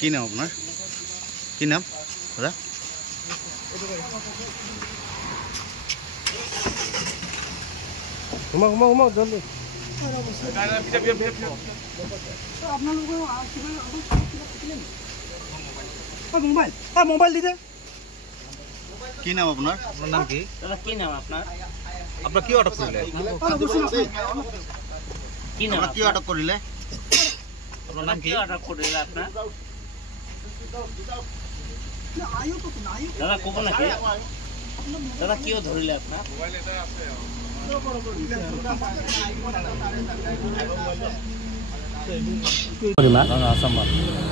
কি নাম আপনার? কি নাম দাদা? ঘুমা জলদি মোবাইল দিতে। কি নাম আপনার? আপনার নাম কি? কি নাম আপনার? আপনার কি অটক করলে? কি নাম? কি আটক করিলে? আপনার নাম কি? অর্ডার করিলে আপনার? দাদা কব নাকি? দাদা কিয় ধৰিলে আপনাৰ?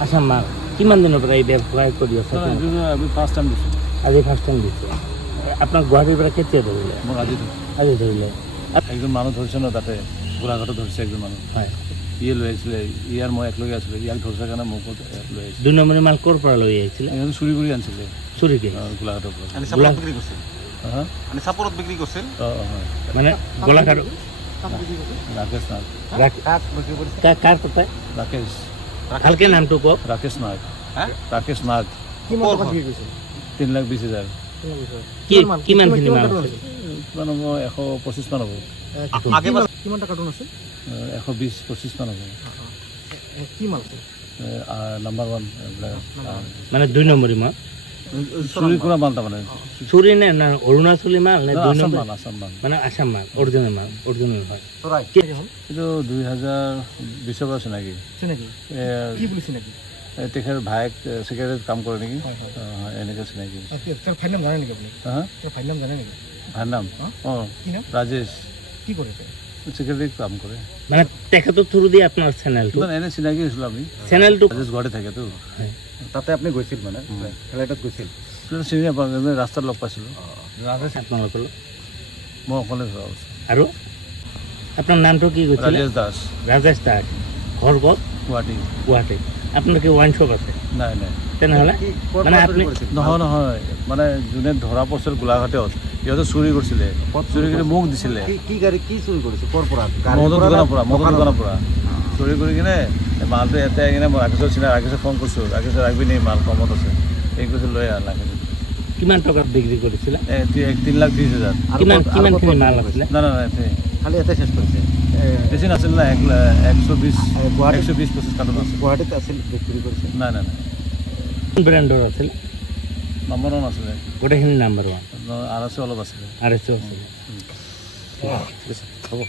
আসাম মাল কিমান দিনৰ পৰা এই ব্যৱসায় কৰি আছে? ফাৰ্ষ্ট টাইম দিছোঁ। আজি ফাৰ্ষ্ট টাইম দিছে। আপোনাক গুৱাহাটীৰ পৰা কেতিয়া ধৰিলে? মোক আজি ধৰিলে। একজন মানুহ ধৰিছে ন, তাতে গোলাঘাটত ধৰিছে একজন মানুহ। হয়, ইয়ে লৈ আহিছিলে, ইয়াৰ মই একলগে আছিলোঁ, ইয়াক ধৰিছে কাৰণে মোক লৈ আহিছিলে। 2 নম্বৰী মাল ক'ৰ পৰা লৈ আহিছিলে? ইহঁতে চুৰি কৰি আনিছিলে চুৰিকে গোলাঘাটৰ পৰা। বিক্ৰী কৰিছিল চাপৰত বিক্ৰী কৰিছিল। মানে গোলাঘাট ৰাকেশ নাগ। কাৰ তাতে? ৰাকেশ ভালকে নামটো কওক। ৰাকেশ নাগ। ৰাকেশ নাগ 3,20,000। কিমানখিনি মাল আছে? কিমান হ'ব? 125 মান হ'ব। কিমান কাৰ্টুন আছে? 120-25 মান হ'ব। কি মাল আছে? নাম্বাৰ 1 মানে 2 নম্বৰী মাল চুৰি কৰা মাল। তাৰমানে চুৰি নে না অৰুণাচলী মাল নে? 2 আছাম নম্বৰ মাল, আছাম মাল, মানে আসাম মাল, অৰিজিনেল মাল, অৰিজিনেল হয়। এইটো 2020 পৰা চিনাকি। কি বুলি চিনাকি? তেখেতৰ ভায়েক ছেক্ৰেটাৰীত কাম কৰে নেকি, এনেকৈ চিনাকি। ফাইল নাম জানে নেকি আপুনি? ফাইল নাম জানে নেকি? ভাইৰ নাম কি নাম? ৰাজেশ। কি কৰে? ছেক্ৰেটাৰীত কাম কৰে। মানে তেখেতৰ থ্ৰু দি আপোনাৰ চেনেলটো এনে চিনাকি হৈছিলোঁ আমি। চেনেলটো ৰাজেশ গুৱাহাটী থাকেতো। তাতে আপুনি গৈছিল মানে ফ্লাইটত গৈছিল? চিনি নাপাওঁ, ৰাস্তাত লগ পাইছিলোঁ। ৰাজেশ আপোনালোকৰ মই অকলে যোৱা হৈছোঁ। আৰু আপোনাৰ নামটো কি কৈছিল? ৰাজেশ দাস। ৰাজেশ দাস। ঘৰ ক'ত? গুৱাহাটী। আপোনাৰ কি ৱাইন শ্বপ আছে? নাই নাই। তেনেহ'লে মানে আপুনি নহয় মানে যোনে ধৰা পৰিছিল গোলাঘাটত, সিহঁতে চুৰি কৰিছিলে। চুৰি কৰি মোক দিছিলে। কি গাড়ী কি চুৰি কৰিছে? ক'ৰ পৰা? মদৰ দোকানৰ পৰা চুৰি কৰি কিনে মালটো ইয়াতে আহি কিনে মই ৰাকেশৰ চিনাই ৰাকেশক ফোন কৰিছোঁ। ৰাকেশে ৰাখিবি নি, মাল কমত আছে। এই কৈছে লৈ আহ। লাগে কিমান টকাত বিক্ৰী কৰিছিলে? 3,30,000। কিমানখিনি মাল আছিলে? নাই খালি ইয়াতে শেষ কৰিছে। বেছি নাছিল না, 120-25 কাৰ্টুন আছে। গুৱাহাটীত আছিল বিক্ৰী কৰিছে? নাই ব্ৰেণ্ডৰ আছিল? নম্বৰ 1 আছিলে। গোটেইখিনি নাম্বাৰ 1 RS অলপ আছিলে। RS আছিলে। হ'ব।